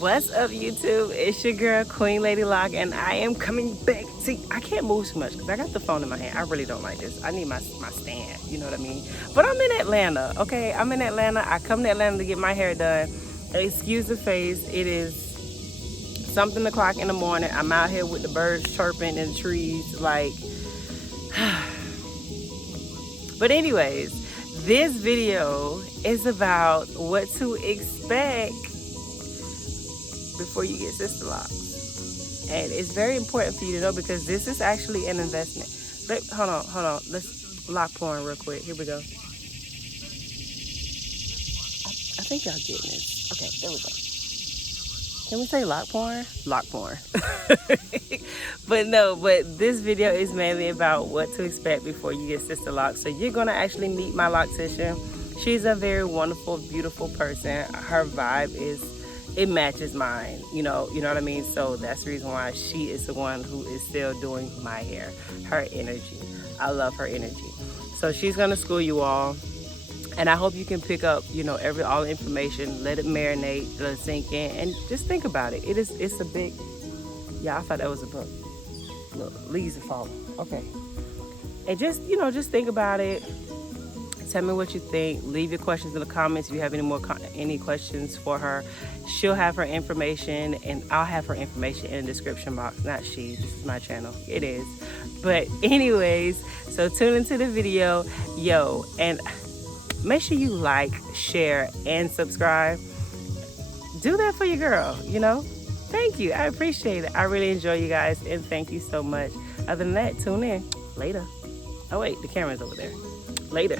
What's up, YouTube? It's your girl Queen Lady Loc, and I am coming back. See, I can't move too much because I got the phone in my hand. I really don't like this. I need my stand, you know what I mean? But I'm in Atlanta, okay? I'm in Atlanta. I come to Atlanta to get my hair done. Excuse the face. It is something o'clock in the morning. I'm out here with the birds chirping in the trees, like. But anyways, this video is about what to expect before you get Sisterlocks. And it's very important for you to know because this is actually an investment. Hold on. Let's lock porn real quick. Here we go. I think y'all getting this. Okay, there we go. Can we say lock porn? Lock porn. But this video is mainly about what to expect before you get Sisterlocks. So you're gonna actually meet my Loctician. She's a very wonderful, beautiful person. Her vibe it matches mine, you know what I mean? So that's the reason why she is the one who is still doing my hair. Her energy, I love her energy. So she's gonna school you all, and I hope you can pick up, all the information, let it marinate, let it sink in, and just think about it. It's a big, yeah, I thought that was a book. Look, leaves are falling, okay. And just think about it. Tell me what you think. Leave your questions in the comments if you have any questions for her. She'll have her information, and I'll have her information in the description box. Not she, this is my channel. It is. But anyways, so tune into the video, and make sure you like, share, and subscribe. Do that for your girl, Thank you. I appreciate it. I really enjoy you guys, and thank you so much. Other than that, tune in. Later. Oh, wait, the camera's over there. Later.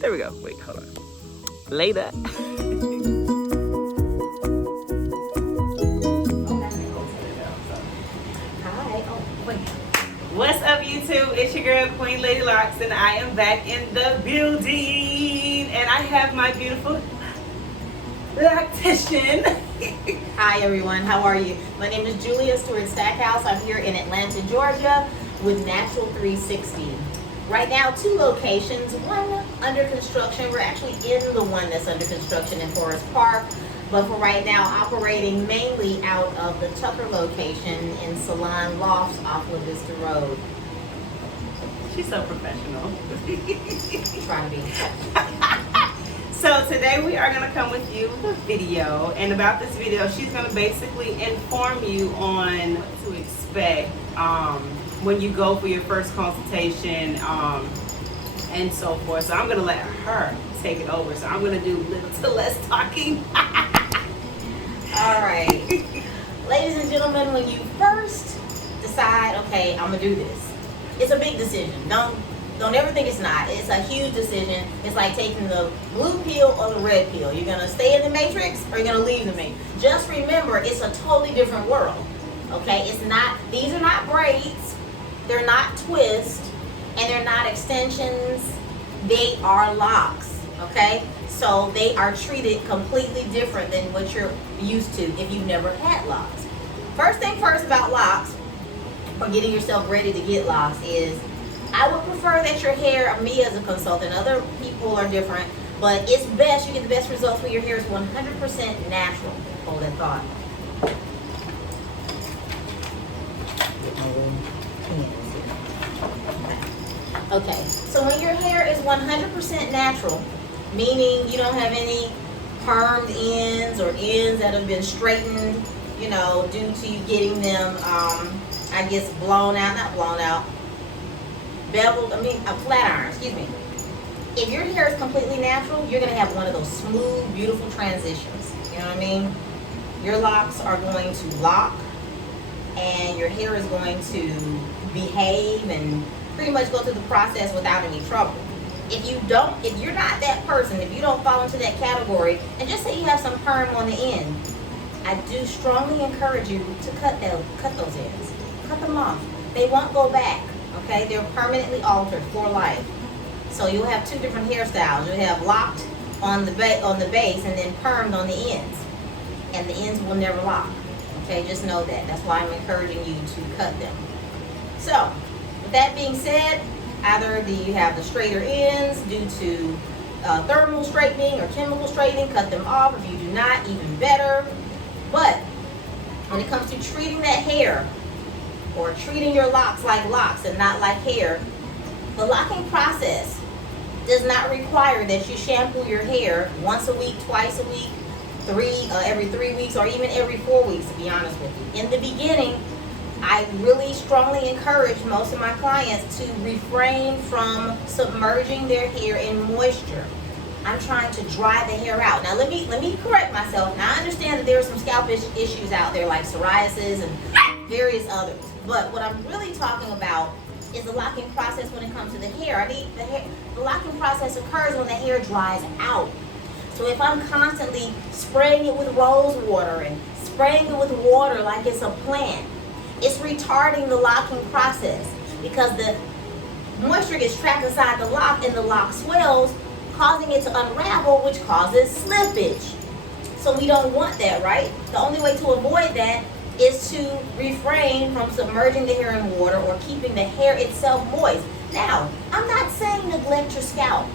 There we go. Wait, hold on. Later. What's up, YouTube? It's your girl Queen Lady Locs, and I am back in the building, and I have my beautiful Loctician. Hi everyone, how are you? My name is Julia Stewart Stackhouse. I'm here in Atlanta, Georgia with Natural 360. Right now, 2 locations, one under construction. We're actually in the one that's under construction in Forest Park, but for right now, operating mainly out of the Tucker location in Salon Lofts off La Vista Road. She's so professional. Trying to be. So today we are going to come with you with a video, and about this video, she's going to basically inform you on what to expect when you go for your first consultation and so forth. So I'm going to let her take it over. So I'm going to do little to less talking. All right. Ladies and gentlemen, when you first decide, okay, I'm going to do this, it's a big decision. Don't ever think it's not. It's a huge decision. It's like taking the blue pill or the red pill. You're going to stay in the matrix or you're going to leave the matrix. Just remember, it's a totally different world. Okay? These are not braids. They're not twists, and they're not extensions. They are locks, okay? So they are treated completely different than what you're used to if you've never had locks. First thing first about locks, or getting yourself ready to get locks, is I would prefer that your hair, me as a consultant, other people are different, but it's best, you get the best results when your hair is 100% natural. Hold that thought. Okay, so when your hair is 100% natural, meaning you don't have any permed ends or ends that have been straightened, due to you getting them, flat iron, excuse me. If your hair is completely natural, you're going to have one of those smooth, beautiful transitions. You know what I mean? Your locks are going to lock, and your hair is going to behave and pretty much go through the process without any trouble. If you're not that person, if you don't fall into that category, and just say you have some perm on the end, I do strongly encourage you to cut those ends. Cut them off. They won't go back, okay? They're permanently altered for life. So you'll have 2 different hairstyles. You'll have locked on the base and then permed on the ends. And the ends will never lock. Okay, just know that. That's why I'm encouraging you to cut them. So, with that being said, either you have the straighter ends due to thermal straightening or chemical straightening, cut them off. If you do not, even better. But when it comes to treating that hair, or treating your locks like locks and not like hair, the locking process does not require that you shampoo your hair once a week, twice a week, every 3 weeks, or even every 4 weeks, to be honest with you. In the beginning, I really strongly encourage most of my clients to refrain from submerging their hair in moisture. I'm trying to dry the hair out. Now let me correct myself. Now I understand that there are some scalp issues out there like psoriasis and various others. But what I'm really talking about is the locking process when it comes to the hair. The locking process occurs when the hair dries out. So if I'm constantly spraying it with rose water and spraying it with water like it's a plant, it's retarding the locking process because the moisture gets trapped inside the lock and the lock swells, causing it to unravel, which causes slippage. So we don't want that, right? The only way to avoid that is to refrain from submerging the hair in water or keeping the hair itself moist. Now, I'm not saying neglect your scalp.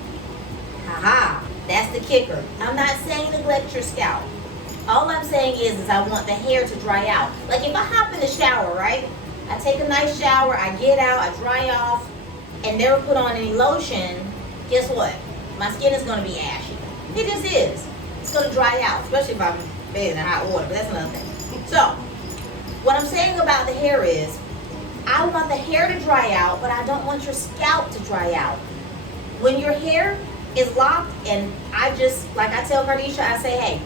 Haha, that's the kicker. I'm not saying neglect your scalp. All I'm saying is I want the hair to dry out. Like if I hop in the shower, right? I take a nice shower, I get out, I dry off, and never put on any lotion, guess what? My skin is going to be ashy. It just is. It's going to dry out, especially if I'm bathing in hot water, but that's another thing. So, what I'm saying about the hair is, I want the hair to dry out, but I don't want your scalp to dry out. When your hair is locked, and like I tell Cardisha, I say, hey,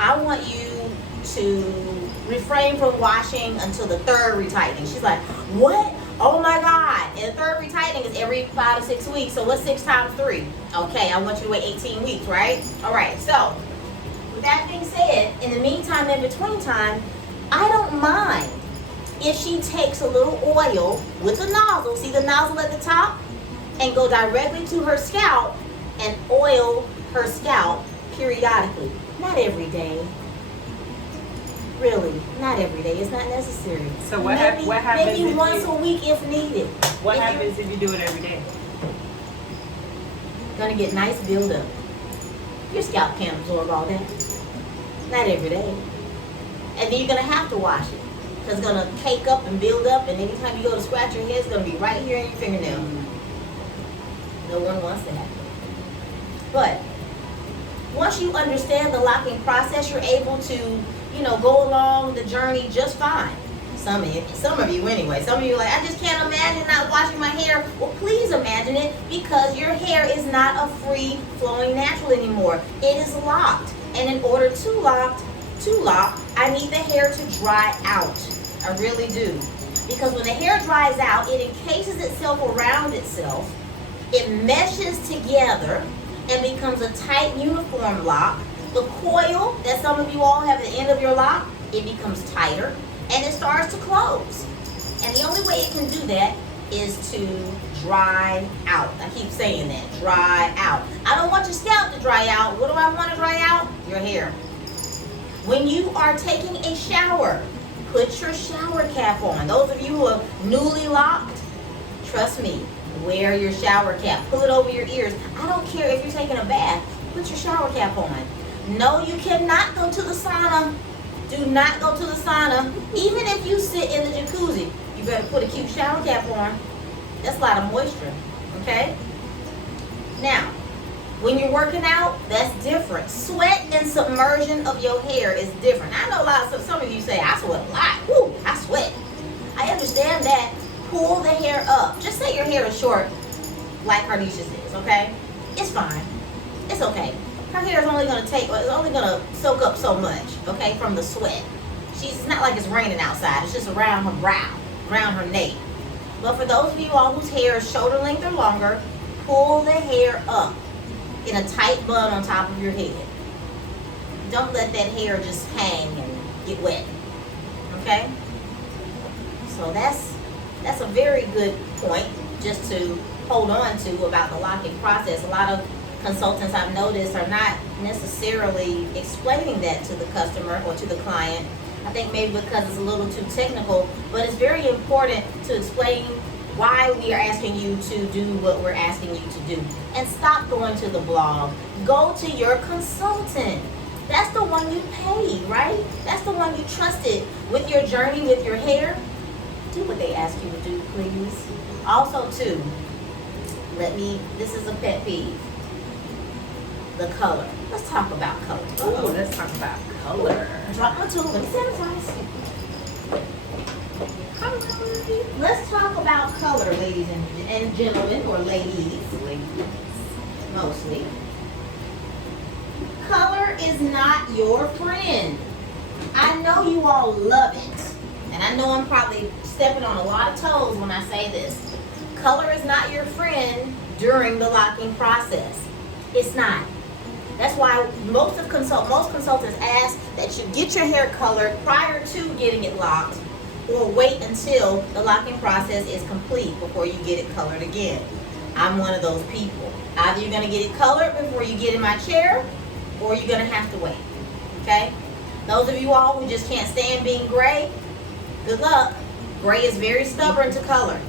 I want you to refrain from washing until the third retightening. She's like, what? Oh my God. And the third retightening is every 5 to 6 weeks. So what's 6 times 3? Okay, I want you to wait 18 weeks, right? All right, so with that being said, in the meantime, in between time, I don't mind if she takes a little oil with the nozzle, see the nozzle at the top, and go directly to her scalp and oil her scalp periodically. Not every day. Really, not every day. It's not necessary. So what happens? Maybe once a week if needed. What happens if you do it every day? Gonna get nice buildup. Your scalp can't absorb all that. Not every day. And then you're gonna have to wash it because it's gonna cake up and build up. And anytime you go to scratch your head, it's gonna be right here in your fingernail. No one wants that. But once you understand the locking process, you're able to, go along the journey just fine. Some of you anyway. Some of you are like, I just can't imagine not washing my hair. Well, please imagine it, because your hair is not a free flowing natural anymore. It is locked. And in order to lock, I need the hair to dry out. I really do. Because when the hair dries out, it encases itself around itself. It meshes together and becomes a tight, uniform lock. The coil that some of you all have at the end of your lock, it becomes tighter and it starts to close. And the only way it can do that is to dry out. I keep saying that, dry out. I don't want your scalp to dry out. What do I want to dry out? Your hair. When you are taking a shower, put your shower cap on. Those of you who are newly locked, trust me, wear your shower cap. Pull it over your ears. I don't care if you're taking a bath. Put your shower cap on. No, you cannot go to the sauna. Do not go to the sauna. Even if you sit in the jacuzzi, you better put a cute shower cap on. That's a lot of moisture, okay? Now, when you're working out, that's different. Sweat and submersion of your hair is different. I know some of you say, I sweat a lot. Woo, I sweat. I understand that. Pull the hair up. Just say your hair is short, like Cardisha's is, okay? It's fine. It's okay. Her hair is only going to soak up so much, okay, from the sweat. It's not like it's raining outside. It's just around her brow, around her nape. But for those of you all whose hair is shoulder length or longer, pull the hair up in a tight bun on top of your head. Don't let that hair just hang and get wet, okay? So that's a very good point just to hold on to about the locking process. A lot of consultants I've noticed are not necessarily explaining that to the customer or to the client. I think maybe because it's a little too technical, but it's very important to explain why we are asking you to do what we're asking you to do. And stop going to the blog. Go to your consultant. That's the one you paid, right? That's the one you trusted with your journey with your hair. Do what they ask you to do, please. Also, too, this is a pet peeve. The color. Let's talk about color. Oh, let's talk about color. Drop my tool. Let me sanitize. Let's talk about color, ladies and gentlemen, or ladies. Mostly. Color is not your friend. I know you all love it. And I know I'm probably stepping on a lot of toes when I say this. Color is not your friend during the locking process. It's not. That's why most consultants ask that you get your hair colored prior to getting it locked, or wait until the locking process is complete before you get it colored again. I'm one of those people. Either you're going to get it colored before you get in my chair, or you're going to have to wait. Okay? Those of you all who just can't stand being gray, good luck. Gray is very stubborn to color.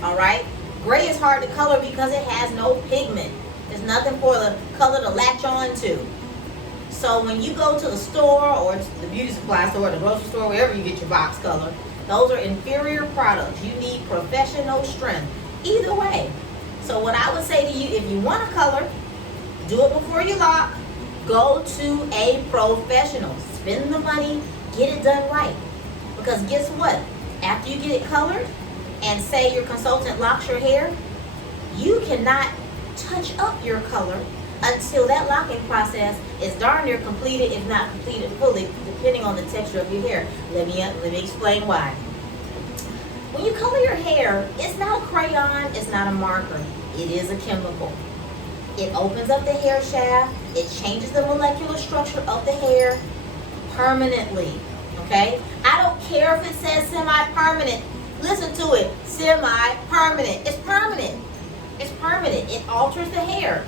Alright? Gray is hard to color because it has no pigment. There's nothing for the color to latch on to. So when you go to the store, or the beauty supply store, the grocery store, wherever you get your box color, those are inferior products. You need professional strength. Either way. So what I would say to you, if you want to color, do it before you lock. Go to a professional. Spend the money. Get it done right. Because guess what? After you get it colored, and say your consultant locks your hair, you cannot touch up your color until that locking process is darn near completed, if not completed fully, depending on the texture of your hair. Let me explain why. When you color your hair, it's not a crayon, it's not a marker. It is a chemical. It opens up the hair shaft. It changes the molecular structure of the hair permanently. Okay? I don't care if it says semi-permanent. Listen to it. Semi-permanent. It's permanent. It's permanent. It alters the hair.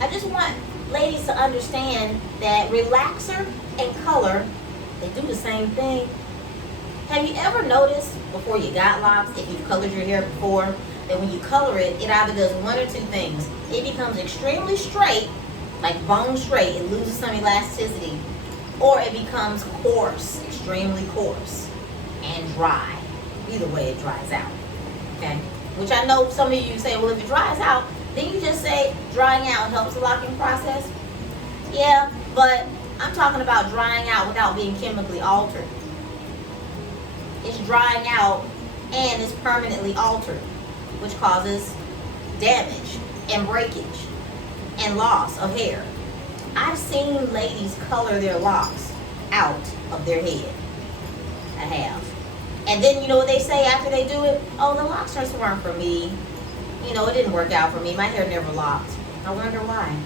I just want ladies to understand that relaxer and color, they do the same thing. Have you ever noticed before you got locks, if you've colored your hair before, that when you color it, it either does one or two things. It becomes extremely straight, like bone straight. It loses some elasticity. Or it becomes coarse, extremely coarse, and dry. Either way, it dries out. Okay? Which I know some of you say, well, if it dries out, then you just say drying out helps the locking process. Yeah, but I'm talking about drying out without being chemically altered. It's drying out and it's permanently altered, which causes damage and breakage and loss of hair. I've seen ladies color their locks out of their head. I have. And then you know what they say after they do it? Oh, the locks just weren't for me. You know, it didn't work out for me. My hair never locked. I wonder why.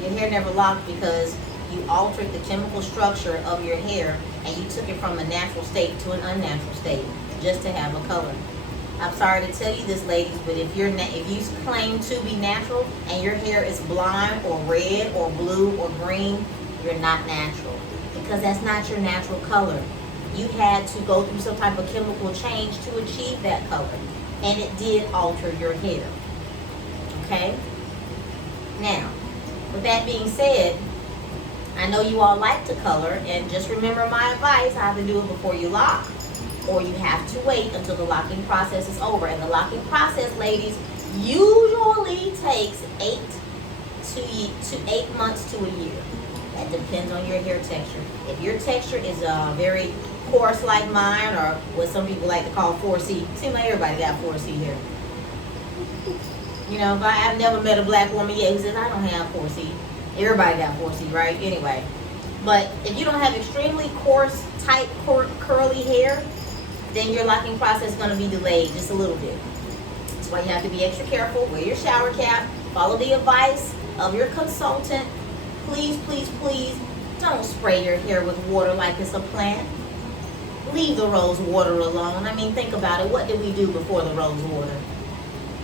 Your hair never locked because you altered the chemical structure of your hair and you took it from a natural state to an unnatural state just to have a color. I'm sorry to tell you this, ladies, but if you claim to be natural and your hair is blonde or red or blue or green, you're not natural, because that's not your natural color. You had to go through some type of chemical change to achieve that color, and it did alter your hair. Okay? Now, with that being said, I know you all like to color, and just remember my advice: either do it before you lock, or you have to wait until the locking process is over. And the locking process, ladies, usually takes 8 months to a year. That depends on your hair texture. If your texture is very coarse like mine, or what some people like to call 4C. Seems like everybody got 4C hair. You know, I've never met a black woman yet who says, I don't have 4C. Everybody got 4C, right? Anyway. But if you don't have extremely coarse, tight, curly hair, then your locking process is going to be delayed just a little bit. That's why you have to be extra careful. Wear your shower cap. Follow the advice of your consultant. Please, please, please don't spray your hair with water like it's a plant. Leave the rose water alone. I mean, think about it. What did we do before the rose water?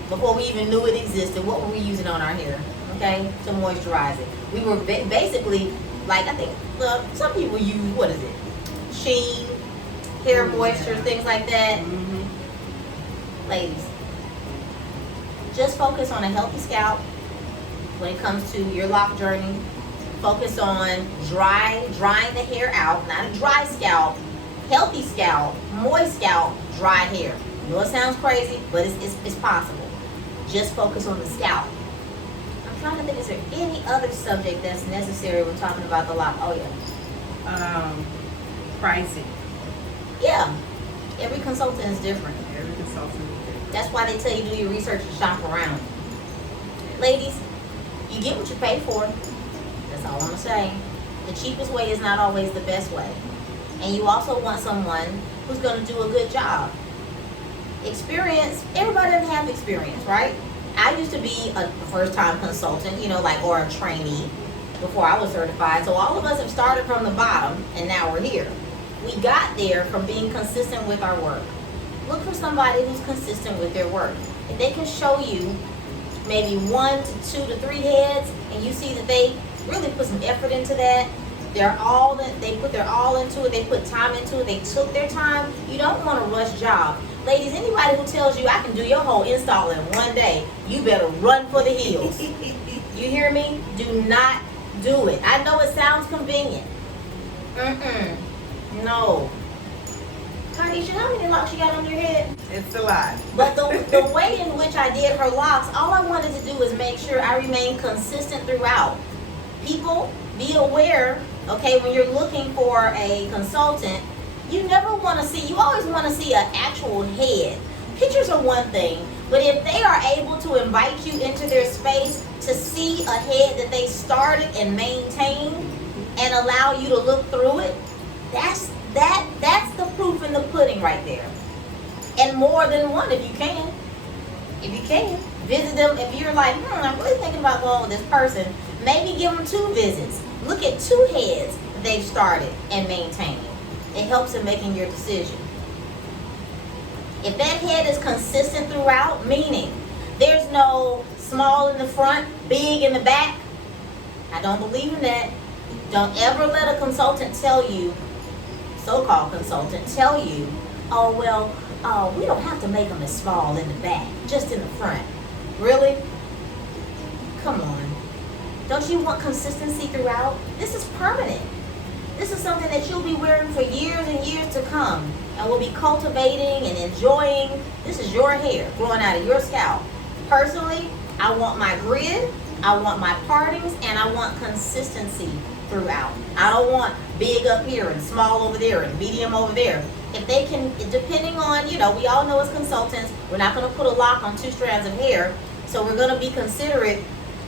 Before we even knew it existed, what were we using on our hair? Okay, to moisturize it. We were basically, like, I think some people use, what is it? Sheen, hair moisture, things like that. ladies, just focus on a healthy scalp when it comes to your lock journey. Focus on drying the hair out, not a dry scalp, healthy scalp, moist scalp, dry hair. I know it sounds crazy, but it's possible. Just focus on the scalp. I'm trying to think, is there any other subject that's necessary when talking about the lock? Oh yeah. Pricing. Yeah. Every consultant is different. Every consultant is different. That's why they tell you do your research and shop around. Ladies, you get what you pay for. That's all I'm going to say. The cheapest way is not always the best way. And you also want someone who's going to do a good job. Experience, everybody doesn't have experience, right? I used to be a first-time consultant, or a trainee before I was certified. So all of us have started from the bottom, and now we're here. We got there from being consistent with our work. Look for somebody who's consistent with their work. If they can show you maybe 1 to 2 to 3 heads, and you see that they really put some effort into that, they put their all into it, they put time into it, they took their time, you don't want a rush job. Ladies, anybody who tells you I can do your whole install in one day, you better run for the hills. You hear me? Do not do it. I know it sounds convenient. No. Tanisha, how many locks you got on your head? It's a lot. But the way in which I did her locks, all I wanted to do was make sure I remained consistent throughout. People, be aware, okay, when you're looking for a consultant, you always want to see an actual head. Pictures are one thing, but if they are able to invite you into their space to see a head that they started and maintained and allow you to look through it, that's the proof in the pudding right there. And more than one if you can. If you can. Visit them. If you're like, I'm really thinking about going with this person, maybe give them 2 visits. Look at 2 heads that they've started and maintained. It helps in making your decision. If that head is consistent throughout, meaning there's no small in the front, big in the back, I don't believe in that. Don't ever let a consultant tell you, so-called consultant, tell you, we don't have to make them as small in the back, just in the front. Really? Come on. Don't you want consistency throughout? This is permanent. This is something that you'll be wearing for years and years to come, and will be cultivating and enjoying. This is your hair growing out of your scalp. Personally, I want my grid, I want my partings, and I want consistency throughout. I don't want big up here and small over there and medium over there. If they can, depending on, we all know as consultants, we're not going to put a lock on 2 strands of hair, so we're going to be considerate.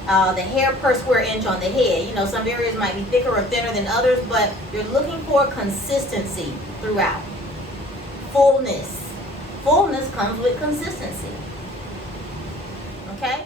The hair per square inch on the head. Some areas might be thicker or thinner than others, but you're looking for consistency throughout. Fullness. Fullness comes with consistency. Okay?